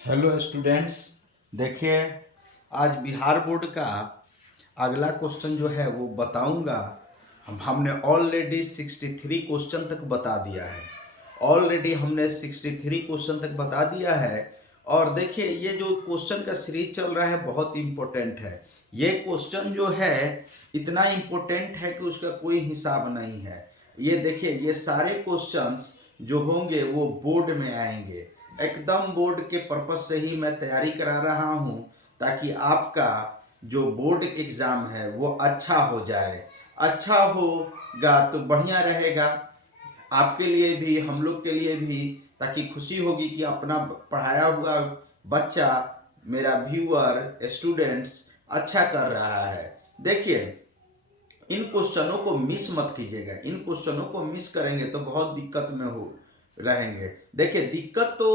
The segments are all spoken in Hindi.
Hello students. देखिए, आज बिहार बोर्ड का अगला क्वेश्चन जो है वो बताऊंगा। हमने ऑलरेडी 63 क्वेश्चन तक बता दिया है। ऑलरेडी हमने 63 क्वेश्चन तक बता दिया है। और देखिए, ये जो क्वेश्चन का सीरीज चल रहा है बहुत इम्पोर्टेंट है। ये क्वेश्चन जो है इतना इम्पोर्टेंट है कि उसका कोई हिसाब नहीं है। ये देखिए, ये सारे क्वेश्चंस जो होंगे वो बोर्ड में आएंगे। एकदम बोर्ड के पर्पज से ही मैं तैयारी करा रहा हूँ, ताकि आपका जो बोर्ड एग्ज़ाम है वो अच्छा हो जाए। अच्छा होगा तो बढ़िया रहेगा आपके लिए भी, हम लोग के लिए भी, ताकि खुशी होगी कि अपना पढ़ाया हुआ बच्चा, मेरा व्यूअर स्टूडेंट्स अच्छा कर रहा है। देखिए, इन क्वेश्चनों को मिस मत कीजिएगा। इन क्वेश्चनों को मिस करेंगे तो बहुत दिक्कत में हो रहेंगे। देखिए, दिक्कत तो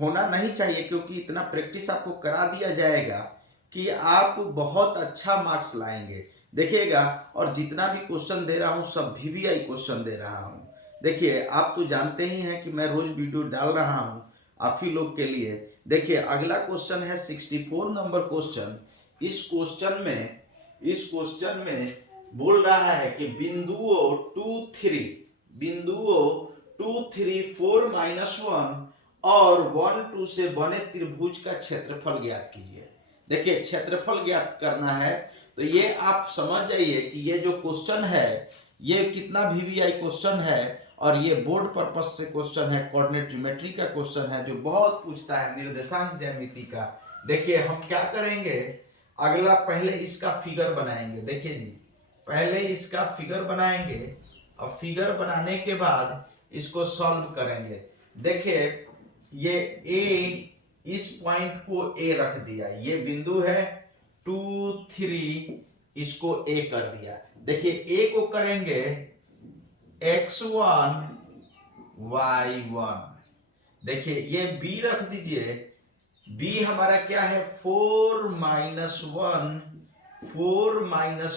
होना नहीं चाहिए, क्योंकि इतना प्रैक्टिस आपको करा दिया जाएगा कि आप बहुत अच्छा मार्क्स लाएंगे। देखिएगा, और जितना भी क्वेश्चन दे रहा हूँ सब VVI क्वेश्चन दे रहा हूँ। देखिए, आप तो जानते ही हैं कि मैं रोज वीडियो डाल रहा हूँ आप ही लोग के लिए। देखिए, अगला क्वेश्चन है 64 नंबर क्वेश्चन। इस क्वेश्चन में बोल रहा है कि बिंदुओं 2 3 4 - 1 और 1 2 से बने त्रिभुज का क्षेत्रफल ज्ञात कीजिए। देखिए, क्षेत्रफल ज्ञात करना है तो ये आप समझ जाइए कि ये जो क्वेश्चन है ये कितना VVI क्वेश्चन है, और ये बोर्ड पर्पस से क्वेश्चन है, कोऑर्डिनेट ज्योमेट्री का क्वेश्चन है जो बहुत पूछता है, निर्देशांक ज्यामिति का। देखिए, हम क्या करेंगे, अगला पहले इसका फिगर बनाएंगे। देखिए जी, पहले इसका फिगर बनाएंगे और फिगर बनाने के बाद इसको सॉल्व करेंगे। देखिए, ये ए, इस पॉइंट को ए रख दिया, ये बिंदु है 2 3, इसको ए कर दिया। देखिए, ए को करेंगे x1 y1। देखिए, ये बी रख दीजिए। बी हमारा क्या है 4 -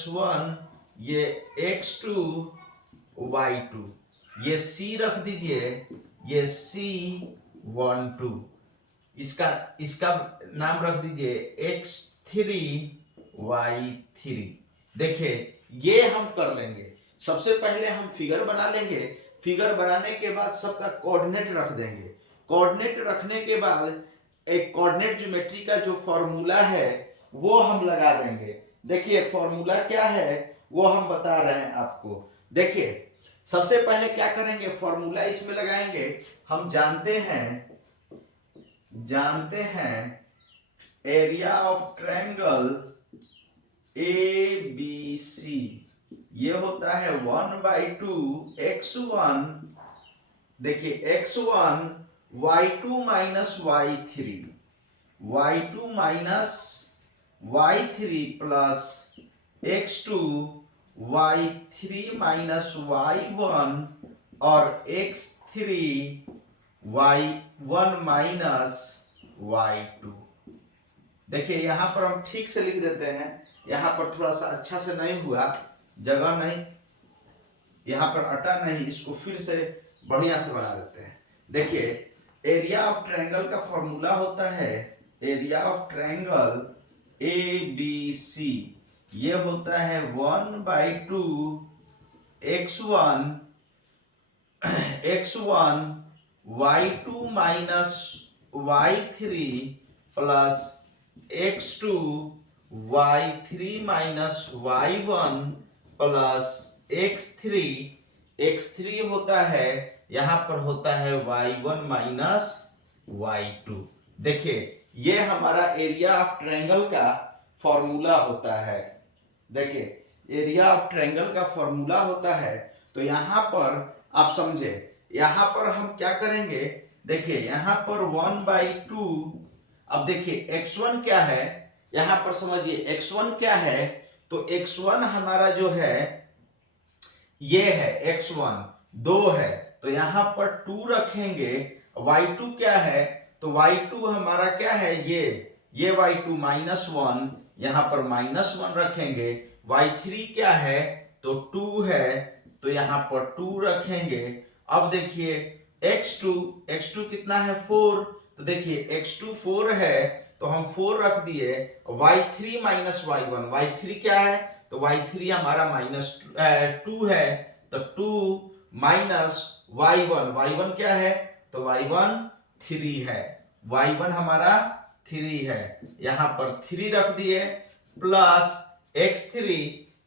1, ये x2 y2। ये सी रख दीजिए, ये C12। इसका इसका नाम रख दीजिए x3 y3। देखिए, ये हम कर लेंगे। सबसे पहले हम फिगर बना लेंगे। फिगर बनाने के बाद सबका कोऑर्डिनेट रख देंगे। कोऑर्डिनेट रखने के बाद एक कोऑर्डिनेट ज्योमेट्री का जो फॉर्मूला है वो हम लगा देंगे। देखिए, फॉर्मूला क्या है वो हम बता रहे हैं आपको। देखिए, सबसे पहले क्या करेंगे, फॉर्मूला इसमें लगाएंगे। हम जानते हैं एरिया ऑफ ट्रायंगल ABC, ये होता है 1/2 x1। देखिए, x1 y2 - y3 plus x2 y3 - y1 और x3 y1 - y2। देखिए, यहां पर हम ठीक से लिख देते हैं। यहां पर थोड़ा सा अच्छा से नहीं हुआ, जगह नहीं, यहां पर अटा नहीं, इसको फिर से बढ़िया से बना देते हैं। देखिए, एरिया ऑफ ट्रायंगल का फॉर्मूला होता है, एरिया ऑफ ट्रायंगल ABC, ये होता है 1/2 x1 y2 - y3 plus x2 y3 - y1 plus x3 होता है, यहां पर होता है y1 - y2। देखिए, ये हमारा एरिया ऑफ ट्रायंगल का फॉर्मूला होता है। देखिए, एरिया ऑफ ट्रायंगल का फॉर्मूला होता है। तो यहां पर आप समझे, यहां पर हम क्या करेंगे, देखिए यहां पर 1/2। अब देखिए, x1 क्या है, यहां पर समझिए x1 क्या है। तो x1 हमारा जो है ये है x1 2 है, तो यहां पर 2 रखेंगे। y2 क्या है, तो y2 हमारा क्या है, ये y2 -1, यहां पर -1 रखेंगे। y3 क्या है, तो 2 है, तो यहां पर 2 रखेंगे। अब देखिए, x2 कितना है 4, तो देखिए x2 4 है तो हम 4 रख दिए, y3 माइनस y1, y3 क्या है तो y3 हमारा -2 है, तो 2 माइनस y1, y1 क्या है तो y1 3 है, y1 हमारा 3 है, यहां पर 3 रख दिए प्लस x3,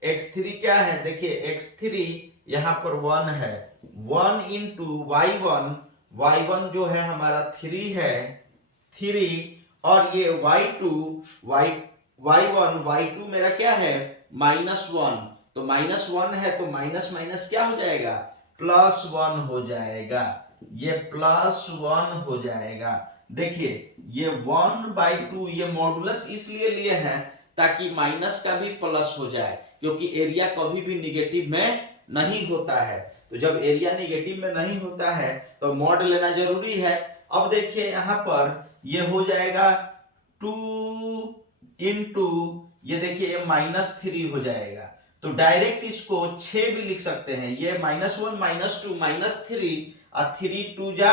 x3 क्या है देखिए x3 यहां पर 1 है, 1 इंटू y1, y1 जो है हमारा 3 है, 3 और ये y2, y1 y2 मेरा क्या है -1, तो -1 है तो माइनस माइनस क्या हो जाएगा +1 हो जाएगा, ये +1 हो जाएगा। देखिए ये 1/2 ये मॉडुलस इसलिए लिए हैं ताकि माइनस का भी प्लस हो जाए, क्योंकि एरिया कभी भी निगेटिव में नहीं होता है, तो जब एरिया निगेटिव में नहीं होता है तो मॉड लेना जरूरी है। अब देखिए यहां पर ये हो जाएगा 2 इंटू ये देखिए ये -3 हो जाएगा, तो डायरेक्ट इसको 6 भी लिख सकते हैं, ये -1 -2 -3 और 3 2 जा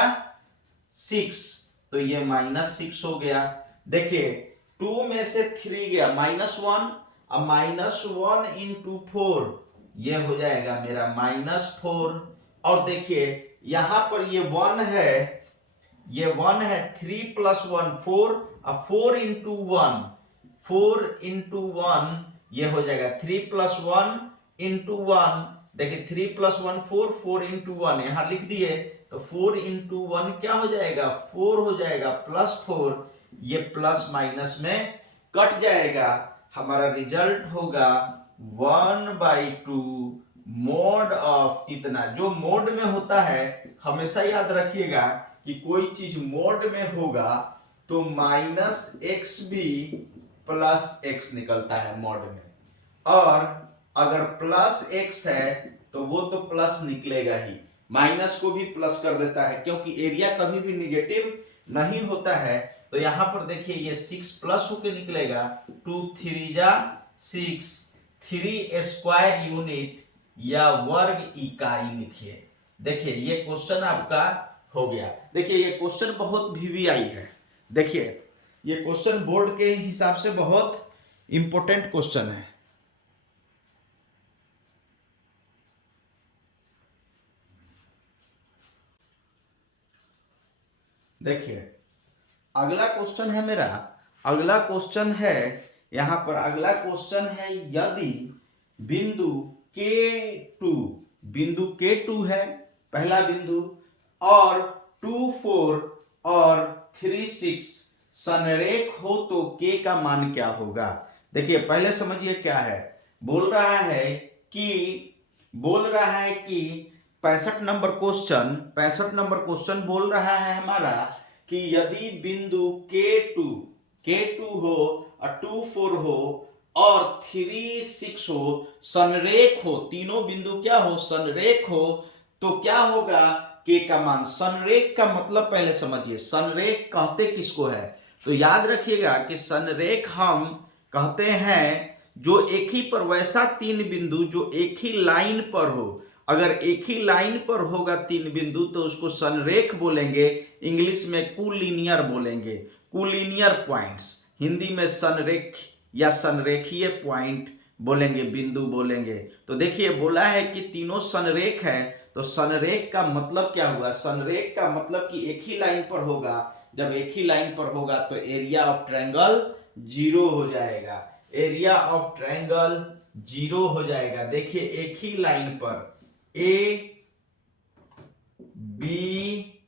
6, तो ये -6 हो गया। देखिए 2 में से 3 गया -1, अब -1 इंटू 4 ये हो जाएगा मेरा -4, और देखिए यहां पर ये 1 है, ये 1 है, 3 + 1 4, अब 4 इंटू 1, 4 इंटू 1 ये हो जाएगा 3 + 1 इंटू 1, देखिए 3 + 1 4, 4 इंटू 1 यहां लिख दिए, तो 4 इंटू 1 क्या हो जाएगा 4 हो जाएगा, +4, ये प्लस माइनस में कट जाएगा, हमारा रिजल्ट होगा 1/2 मोड ऑफ इतना। जो मोड में होता है हमेशा याद रखिएगा कि कोई चीज मोड में होगा तो -x भी +x निकलता है मोड में, और अगर +x है तो वो तो प्लस निकलेगा ही, माइनस को भी प्लस कर देता है क्योंकि एरिया कभी भी निगेटिव नहीं होता है। तो यहां पर देखिए ये 6 प्लस होके निकलेगा, 2 3 जा 6, 3 स्क्वायर यूनिट या वर्ग इकाई लिखिए। देखिए ये क्वेश्चन आपका हो गया। देखिए ये क्वेश्चन बहुत वीवीआई है, देखिए ये क्वेश्चन बोर्ड के हिसाब से बहुत इंपॉर्टेंट क्वेश्चन है। देखिए अगला क्वेश्चन है मेरा, अगला क्वेश्चन है यहां पर, अगला क्वेश्चन है यदि बिंदु K2, बिंदु K2 है पहला बिंदु, और 2 4 और 3 6 संरेख हो तो K का मान क्या होगा। देखिए पहले समझिए क्या है, बोल रहा है कि 65 नंबर क्वेश्चन, 65 नंबर क्वेश्चन बोल रहा है हमारा कि यदि बिंदु K2 हो और 2 4 हो और 3 6 हो, संरेख हो, तीनों बिंदु क्या हो संरेख हो, तो क्या होगा K का मान। संरेख का मतलब पहले समझिए, संरेख कहते किसको है, तो याद रखिएगा कि संरेख हम कहते हैं जो एक ही पर, वैसा तीन बिंदु जो एक ही लाइन पर हो, अगर एक ही लाइन पर होगा तीन बिंदु तो उसको संरेख बोलेंगे, इंग्लिश में कोलिनियर बोलेंगे, कोलिनियर पॉइंट्स, हिंदी में संरेख या संरेखीय पॉइंट बोलेंगे, बिंदु बोलेंगे। तो देखिए बोला है कि तीनों संरेख है, तो संरेख का मतलब क्या हुआ, संरेख का मतलब कि एक ही लाइन पर होगा, जब एक ही लाइन पर होगा तो एरिया ऑफ ट्रायंगल 0 हो जाएगा, एरिया ऑफ ट्रायंगल 0 हो जाएगा। देखिए एक ही लाइन पर ए बी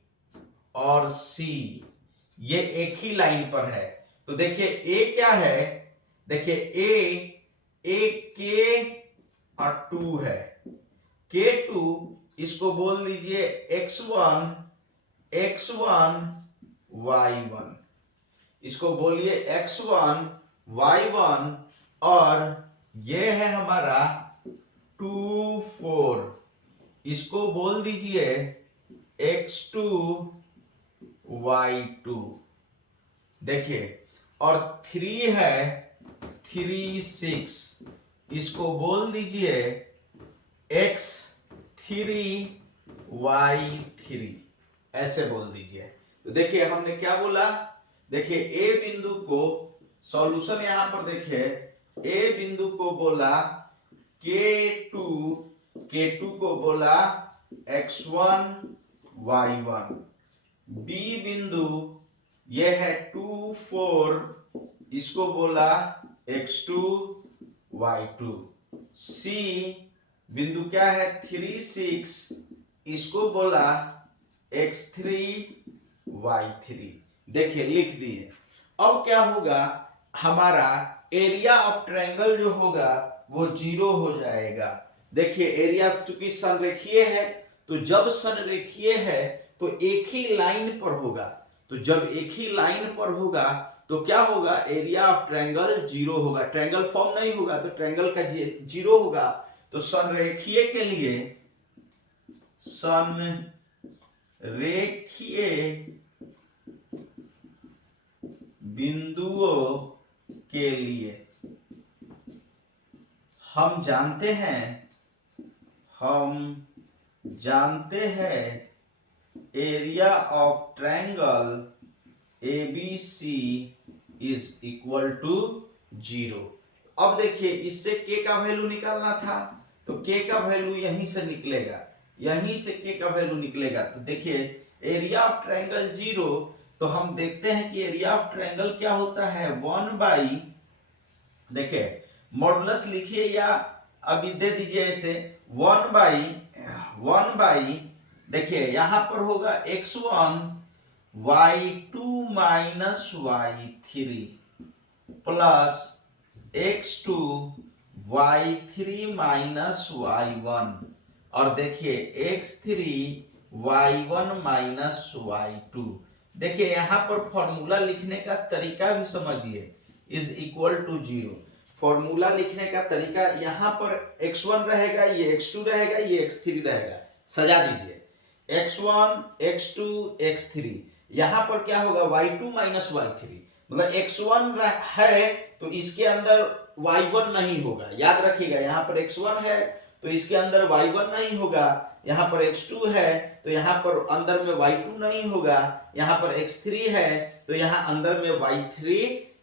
और सी ये एक ही लाइन पर है, तो देखिए ए क्या है, देखिए ए के और 2 है, K2 इसको बोल दीजिए x1 y1, इसको बोलिए x1 y1, और ये है हमारा 2 4, इसको बोल दीजिए x2 y2। देखिए और 3 है 3 6, इसको बोल दीजिए x3 y3, ऐसे बोल दीजिए। तो देखिए हमने क्या बोला, देखिए ए बिंदु को, सॉल्यूशन यहां पर देखिए, ए बिंदु को बोला K2 को बोला x1 y1, बी बिंदु ये है 2 4, इसको बोला x2 y2, सी बिंदु क्या है 3 6, इसको बोला x3 y3। देखिए लिख दिए। अब क्या होगा, हमारा एरिया ऑफ ट्रायंगल जो होगा वो 0 हो जाएगा। देखिए एरिया चूंकि संरेखीय है, तो जब संरेखीय है तो एक ही लाइन पर होगा, तो जब एक ही लाइन पर होगा तो क्या होगा, एरिया ऑफ ट्रायंगल 0 होगा, ट्रायंगल फॉर्म नहीं होगा तो ट्रायंगल का 0 होगा। तो संरेखीय के लिए, संरेखीय बिंदुओं के लिए हम जानते हैं area of triangle ABC is equal to 0। अब देखिए इससे k का वैल्यू निकालना था, तो k का वैल्यू यहीं से निकलेगा, यहीं से k का वैल्यू निकलेगा। तो देखिए एरिया ऑफ ट्रायंगल 0, तो हम देखते हैं कि एरिया ऑफ ट्रायंगल क्या होता है 1 बाई, देखिए मॉडुलस लिखिए या अभी दे दीजिए ऐसे 1 बाई, देखिए यहां पर होगा x1 y2 minus y3 plus x2 y3 minus y1, और देखिए x3 y1 माइनस y2। देखिए यहां पर फॉर्मूला लिखने का तरीका भी समझिए, इज इक्वल टू 0। फॉर्मूला लिखने का तरीका, यहां पर x1 रहेगा, ये x2 रहेगा, ये x3 रहेगा, सजा दीजिए x1 x2 x3, यहां पर क्या होगा y2 माइनस y3, मतलब x1 है तो इसके अंदर y1 नहीं होगा, याद रखिएगा यहां पर x1 है तो इसके अंदर y1 नहीं होगा, यहां पर x2 है तो यहां पर अंदर में y2 नहीं होगा, यहां पर x3 है तो यहां अंदर में y3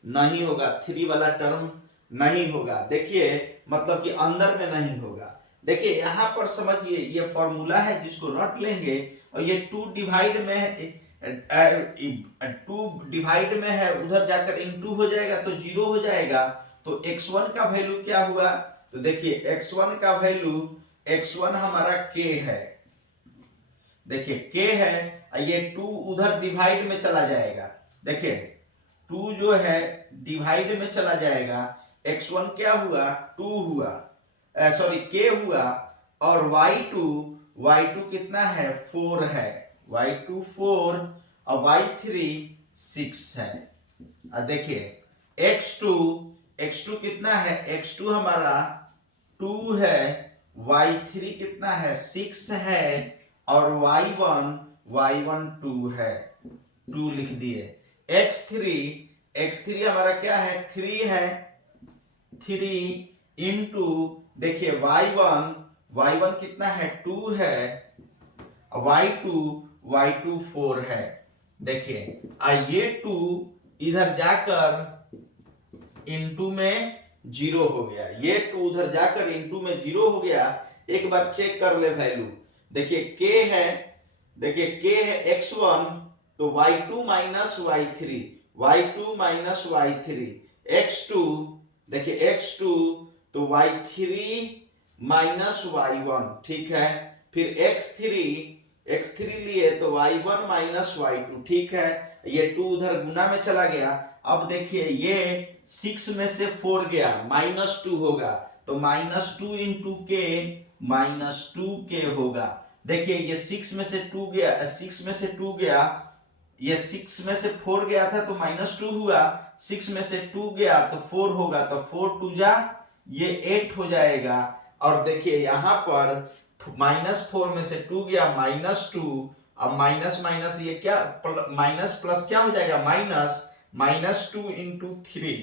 नहीं होगा, 3 वाला टर्म नहीं होगा। देखिए मतलब कि अंदर में नहीं होगा। देखिए यहां पर समझिए ये फॉर्मूला है जिसको रट लेंगे, और ये 2 डिवाइड में है, 2 डिवाइड में है, उधर जाकर इनटू हो जाएगा तो 0 हो जाएगा। तो x1 का वैल्यू क्या हुआ, तो देखिए x1 का वैल्यू, x1 हमारा k है, देखिए k है, ये 2 उधर डिवाइड में चला जाएगा, देखिए 2 जो है डिवाइड में चला जाएगा, x1 क्या हुआ 2 हुआ, सॉरी k हुआ, और y2 कितना है 4 है, y2 4 और y3 6 है। देखिए x2 कितना है, x2 हमारा 2 है, y3 कितना है 6 है, और y1 2 है, 2 लिख दिए। x3 हमारा क्या है 3 है, 3 इंटू, देखिए y1 कितना है 2 है, y2 4 है। देखिए ये 2 इधर जाकर इंटू में 0 हो गया, ये 2 उधर जाकर इंटू में 0 हो गया। एक बार चेक कर ले वैल्यू, देखिए k है, देखिए k है x1 तो y2 माइनस y3, x2, देखिए x2 तो y3 माइनस y1, ठीक है, फिर x3 लिए तो y1 माइनस y2, ठीक है, ये 2 उधर गुना में चला गया। अब देखिए ये 6 में से 4 गया, -2 होगा, तो -2 इंटू के -2k होगा। देखिए ये 6 में से 2 गया, 6 में से 2 गया, ये 6 में से 4 गया था तो -2 हुआ, 6 में से 2 गया तो 4 होगा, तो 4 2 जा ये 8 हो जाएगा। और देखिए यहां पर -4 में से 2 गया -2, अब माइनस माइनस ये क्या माइनस प्लस क्या हो जाएगा -2 इंटू 3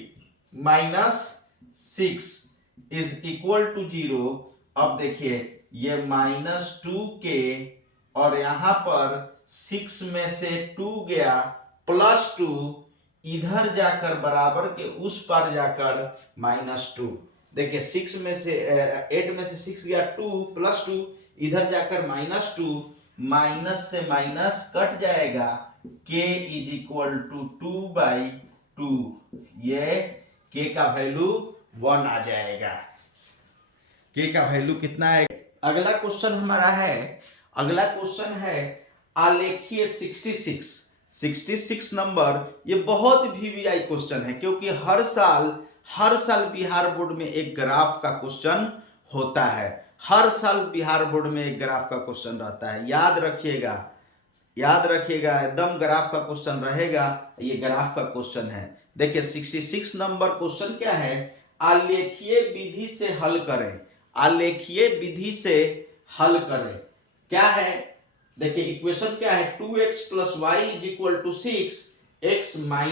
-6 इज इक्वल टू 0। अब देखिए ये -2k और यहां पर 6 में से 2 गया +2, इधर जाकर बराबर के उस पार जाकर -2। देखिए 6 में से 8 में से 6 गया 2 +2, इधर जाकर -2, माइनस से माइनस कट जाएगा, k = 2/2, ये k का वैल्यू 1 आ जाएगा। k का वैल्यू कितना है? अगला क्वेश्चन हमारा है, अगला क्वेश्चन है आलेखीय 66 नंबर। ये बहुत वीवीआई क्वेश्चन है, क्योंकि हर साल बिहार बोर्ड में एक ग्राफ का क्वेश्चन होता है। हर साल बिहार बोर्ड में एक ग्राफ का क्वेश्चन रहता है, याद रखिएगा, एकदम ग्राफ का क्वेश्चन रहेगा। ये ग्राफ का क्वेश्चन है। देखिए 66 नंबर क्वेश्चन क्या है? आलेखीय विधि से हल करें। आलेखीय विधि से हल करें क्या है? देखिए इक्वेशन क्या है? 2x + y = 6, x - y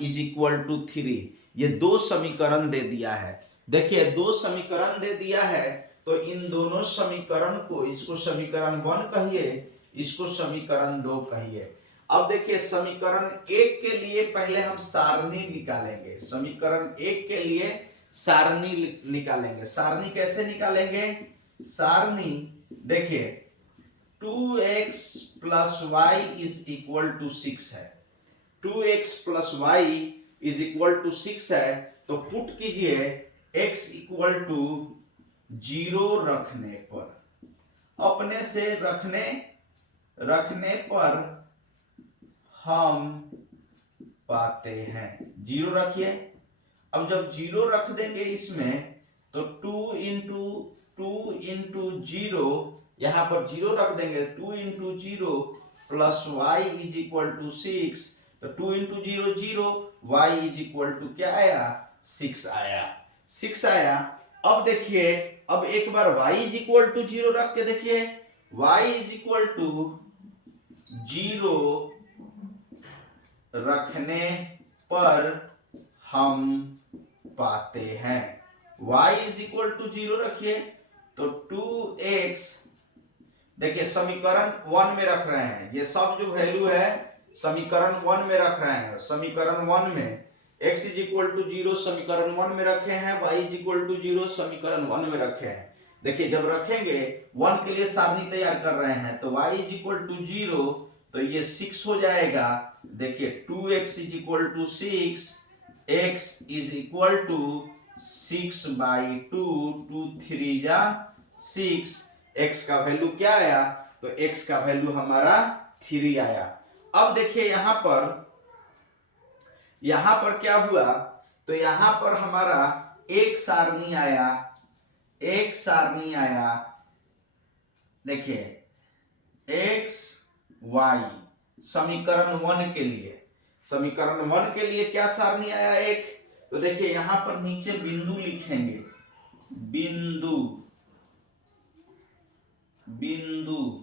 = 3। ये दो समीकरण दे दिया है। देखिए दो समीकरण दे दिया है, तो इन दोनों समीकरण को, इसको समीकरण 1 कहिए, इसको समीकरण 2 कहिए। अब देखिए समीकरण 1 के लिए पहले हम सारणी निकालेंगे। समीकरण 1 के लिए सारणी निकालेंगे। सारणी कैसे निकालेंगे? सारणी देखिए 2x + y = 6 है। 2x + y = 6 है, तो पुट कीजिए x = 0 रखने पर, अपने से रखने पर हम पाते हैं। 0 रखिए। अब जब 0 रख देंगे इसमें, तो 2 × 0, यहां पर 0 रख देंगे, 2 × 0 + y = 6, तो 2 × 0 0, y = क्या आया? 6 आया। 6 आया। अब देखिए, अब एक बार y = 0 रख के देखिए, y = 0 रखने पर हम पाते हैं। y = 0 रखिए, तो 2x, देखिए समीकरण 1 में रख रहे हैं, ये सब जो वैल्यू है समीकरण 1 में रख रहे हैं। समीकरण 1 में x = 0 समीकरण 1 में रखे हैं, y = 0 समीकरण 1 में रखे हैं। देखिए जब रखेंगे 1 के लिए सारणी तैयार कर रहे हैं, तो y = 0, तो ये 6 हो जाएगा। देखिए 2x = 6, x = 6/2, 2 3 जा 6, x का वैल्यू क्या आया? तो x का वैल्यू हमारा 3 आया। अब देखिए यहां पर क्या हुआ? तो यहां पर हमारा एक सारणी आया, देखिए x y, समीकरण 1 के लिए। समीकरण 1 के लिए क्या सारणी आया? एक, तो देखिए यहां पर नीचे बिंदु लिखेंगे, बिंदु।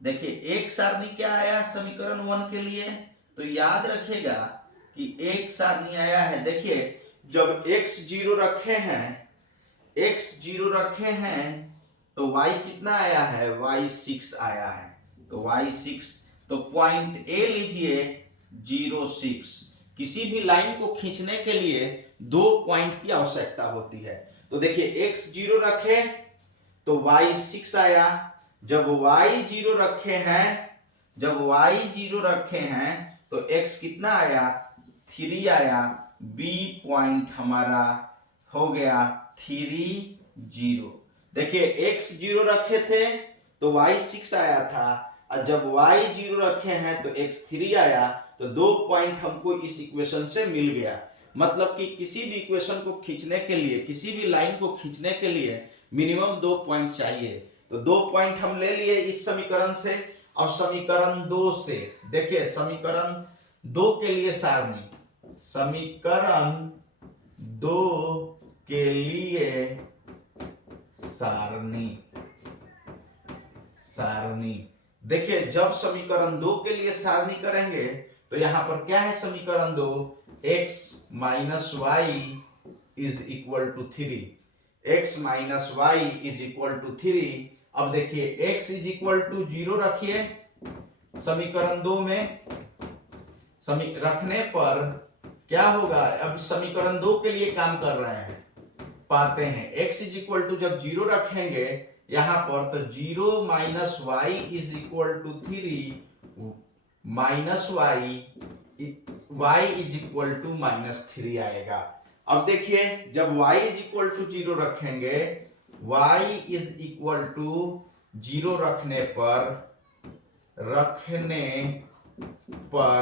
देखिए एक सारणी क्या आया समीकरण 1 के लिए? तो याद रखिएगा कि एक सारणी आया है। देखिए जब x 0 रखे हैं, तो y कितना आया है? y 6 आया है। तो y 6, तो पॉइंट A लीजिए 0 6। किसी भी लाइन को खींचने के लिए 2 पॉइंट की आवश्यकता होती है। तो देखिए x 0 रखे तो y 6 आया। जब y 0 रखे हैं, तो x कितना आया? 3 आया। B पॉइंट हमारा हो गया 3 0। देखिए x 0 रखे थे तो y 6 आया था, और जब y 0 रखे हैं तो x 3 आया। तो 2 पॉइंट हमको इस इक्वेशन से मिल गया। मतलब कि किसी भी इक्वेशन को खींचने के लिए, किसी भी लाइन को खींचने के लिए मिनिमम 2 पॉइंट चाहिए। तो 2 पॉइंट हम ले लिए इस समीकरण से। अब समीकरण 2 से देखिए, समीकरण 2 के लिए सारणी, समीकरण 2 के लिए सारणी देखिए, जब समीकरण 2 के लिए सारणी करेंगे तो यहां पर क्या है? समीकरण 2, x - y = 3, x - y = 3। अब देखिए x = 0 रखिए, समीकरण 2 में रखने पर क्या होगा, अब समीकरण 2 के लिए काम कर रहे हैं, पाते हैं x इज इक्वल टू जब 0 रखेंगे यहां पर तो 0 minus y is equal to 3 minus y is equal to -3 आएगा। अब देखिए जब y इज इक्वल टू 0 रखेंगे, y इज इक्वल टू 0 रखने पर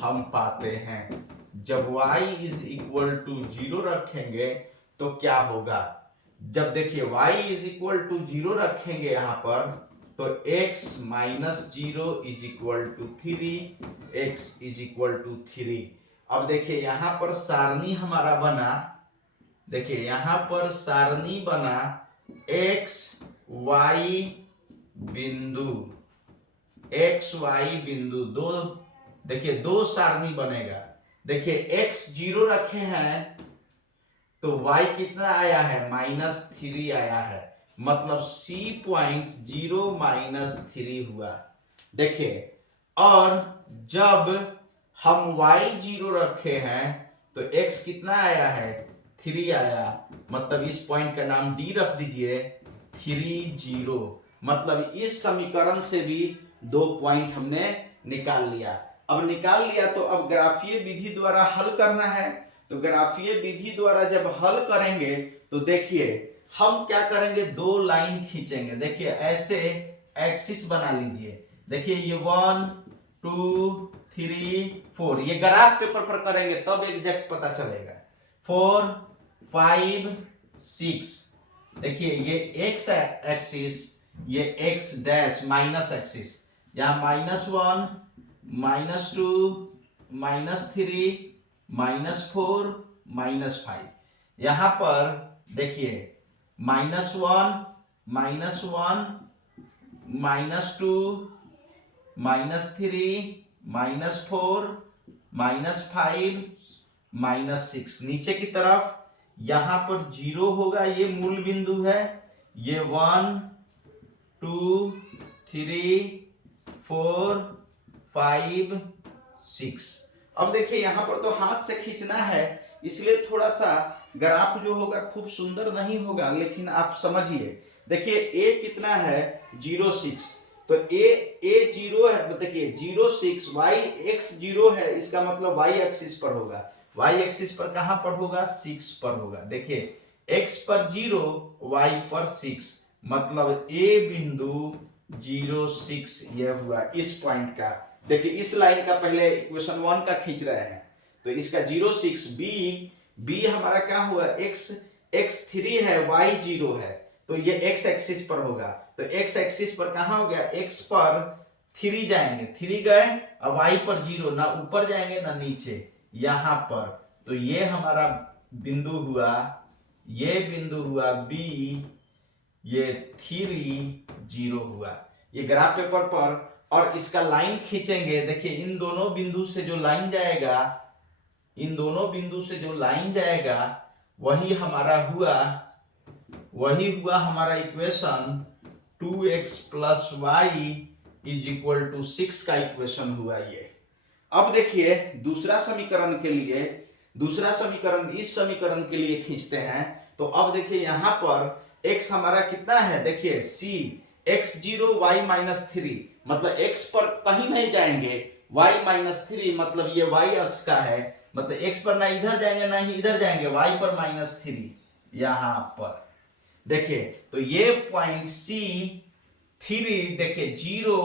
हम पाते हैं जब y इज इक्वल टू 0 रखेंगे तो क्या होगा, जब देखिए y इज इक्वल टू 0 रखेंगे यहां पर तो x minus 0 is equal to 3, x is equal to 3। अब देखिए यहां पर सारणी हमारा बना, देखिए यहां पर सारणी बना x y बिंदु दो, देखिए दो सारणी बनेगा। देखिए x 0 रखे हैं तो y कितना आया है, -3 आया है, मतलब C पॉइंट 0 -3 हुआ। देखिए और जब हम y 0 रखे हैं तो x कितना आया है, 3 आया, मतलब इस पॉइंट का नाम D रख दीजिए, 3 0। मतलब इस समीकरण से भी 2 पॉइंट हमने निकाल लिया। अब निकाल लिया तो अब ग्राफीय विधि द्वारा हल करना है। तो ग्राफीय विधि द्वारा जब हल करेंगे तो देखिए हम क्या करेंगे, 2 लाइन खींचेंगे। देखिए ऐसे एक्सिस बना लीजिए, देखिए ये 1 2 3 4, ये ग्राफ पेपर पर करेंगे तब एग्जैक्ट पता चलेगा। 4 5 6, देखिए ये एक्स एक्सिस, ये एक्स डैश माइनस एक्सिस, यहां -1 -2 -3 -4 -5, यहां पर देखिए -1 -1 -2 -3 -4 -5 -6, नीचे की तरफ यहां पर 0 होगा, ये मूल बिंदु है, ये 1 2 3 4 5 6। अब देखिए यहां पर तो हाथ से खींचना है इसलिए थोड़ा सा ग्राफ जो होगा खूब सुंदर नहीं होगा, लेकिन आप समझिए। देखिए a कितना है, 0 6, तो a 0 है, देखिए 0 6, y x 0 है, इसका मतलब y एक्सिस पर होगा, y एक्सिस पर कहां पर होगा, 6 पर होगा। देखिए x पर 0 y पर 6, मतलब a बिंदु 0 6 यह हुआ इस पॉइंट का। देखिए इस लाइन का पहले इक्वेशन 1 का खींच रहे हैं तो इसका 0 6 b हमारा क्या हुआ, x 3 है, y 0 है, तो ये x एक्सिस पर होगा, तो x एक्सिस पर कहां हो गया, x पर 3 जाएंगे, 3 गए, अब y पर 0, ना ऊपर जाएंगे ना नीचे, यहां पर, तो ये हमारा बिंदु हुआ, ये बिंदु हुआ b, ये 3 0 हुआ, ये ग्राफ पेपर पर। और इसका लाइन खींचेंगे, देखिए इन दोनों बिंदु से जो लाइन जाएगा, इन दोनों बिंदु से जो लाइन जाएगा वही हुआ हमारा इक्वेशन 2x + y = 6 का इक्वेशन हुआ ये। अब देखिए दूसरा समीकरण इस समीकरण के लिए खींचते हैं, तो अब देखिए यहां पर x हमारा कितना है, देखिए c x 0 y -3, मतलब x पर कहीं नहीं जाएंगे, y -3 मतलब ये y अक्ष का है, मतलब x पर ना इधर जाएंगे ना ही इधर जाएंगे, y पर -3 यहां पर। देखिए तो ये पॉइंट c 3, देखिए 0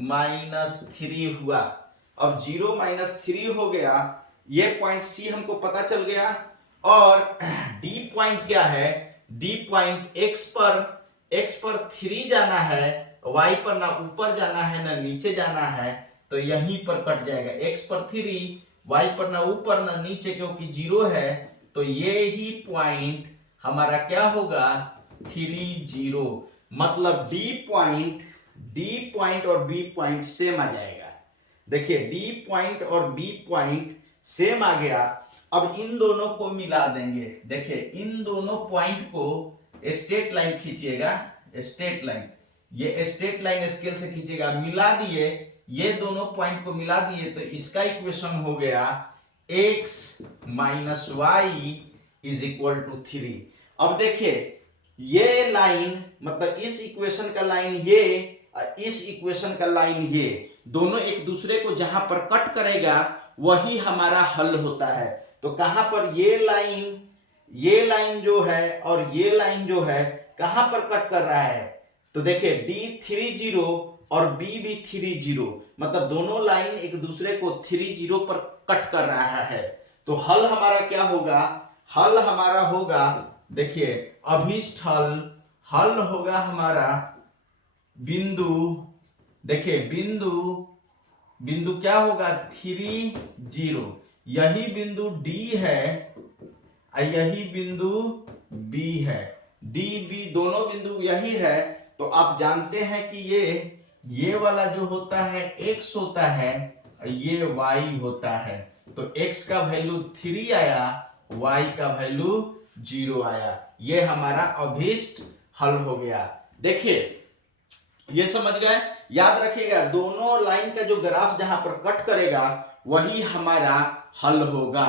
-3 हुआ। अब 0 -3 हो गया, ये पॉइंट c हमको पता चल गया। और d पॉइंट क्या है, d पॉइंट x पर 3 जाना है, y पर ना ऊपर जाना है ना नीचे जाना है, तो यहीं पर कट जाएगा, x पर 3, y पर ना ऊपर ना नीचे क्योंकि 0 है, तो ये ही पॉइंट हमारा क्या होगा, 3 0, मतलब d पॉइंट और b पॉइंट सेम आ जाएगा। देखिए d पॉइंट और b पॉइंट सेम आ गया। अब इन दोनों को मिला देंगे, देखिए इन दोनों पॉइंट को स्ट्रेट लाइन खींचिएगा, स्ट्रेट लाइन, ये स्ट्रेट लाइन स्केल से खींचिएगा, मिला दिए ये दोनों पॉइंट को मिला दिए तो इसका इक्वेशन हो गया x minus y is equal to 3। अब देखिए ये लाइन मतलब इस इक्वेशन का लाइन ये, इस इक्वेशन का लाइन ये, दोनों एक दूसरे को जहां पर कट करेगा वही हमारा हल होता है। तो कहां पर ये लाइन जो है और ये लाइन जो है कहां पर कट कर रहा है, तो देखिए D30 और B भी 30, मतलब दोनों लाइन एक दूसरे को 30 पर कट कर रहा है। तो हल हमारा क्या होगा, हल हमारा होगा, देखिए अभीष्ट हल होगा हमारा बिंदु, देखिए बिंदु क्या होगा 30, यही बिंदु D है यही बिंदु B है, D B दोनों बिंदु यही है। तो आप जानते हैं कि ये वाला जो होता है x होता है, ये y होता है। तो x का वैल्यू 3 आया, y का वैल्यू 0 आया। ये हमारा अभीष्ट हल हो गया। देखिए ये समझ गए, याद रखिएगा दोनों लाइन का जो ग्राफ जहां पर कट करेगा वही हमारा हल होगा।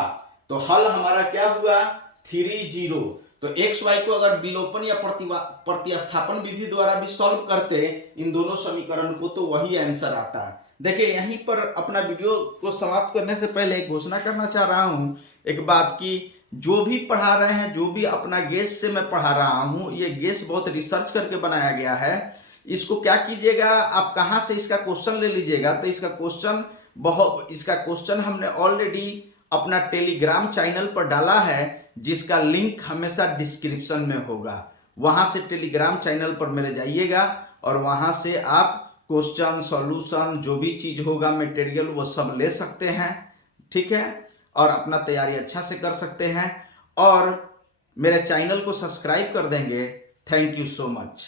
तो हल हमारा क्या हुआ 30। तो एक्स वाई को अगर विलोपन या प्रतिस्थापन विधि द्वारा भी सॉल्व करते इन दोनों समीकरण को तो वही आंसर आता है। देखिए यहीं पर अपना वीडियो को समाप्त करने से पहले एक घोषणा करना चाह रहा हूं एक बात की, जो भी पढ़ा रहे हैं, जो भी अपना गेस से मैं पढ़ा रहा हूं, ये गेस बहुत रिसर्च करके बनाया गया है। इसको क्या कीजिएगा, आप कहां से इसका क्वेश्चन ले लीजिएगा, तो इसका क्वेश्चन हमने ऑलरेडी अपना टेलीग्राम चैनल पर डाला है, जिसका लिंक हमेशा डिस्क्रिप्शन में होगा। वहां से टेलीग्राम चैनल पर मेरे जाइएगा और वहां से आप क्वेश्चन सॉल्यूशन जो भी चीज होगा मटेरियल वो सब ले सकते हैं, ठीक है, और अपना तैयारी अच्छा से कर सकते हैं और मेरे चैनल को सब्सक्राइब कर देंगे। Thank you so much.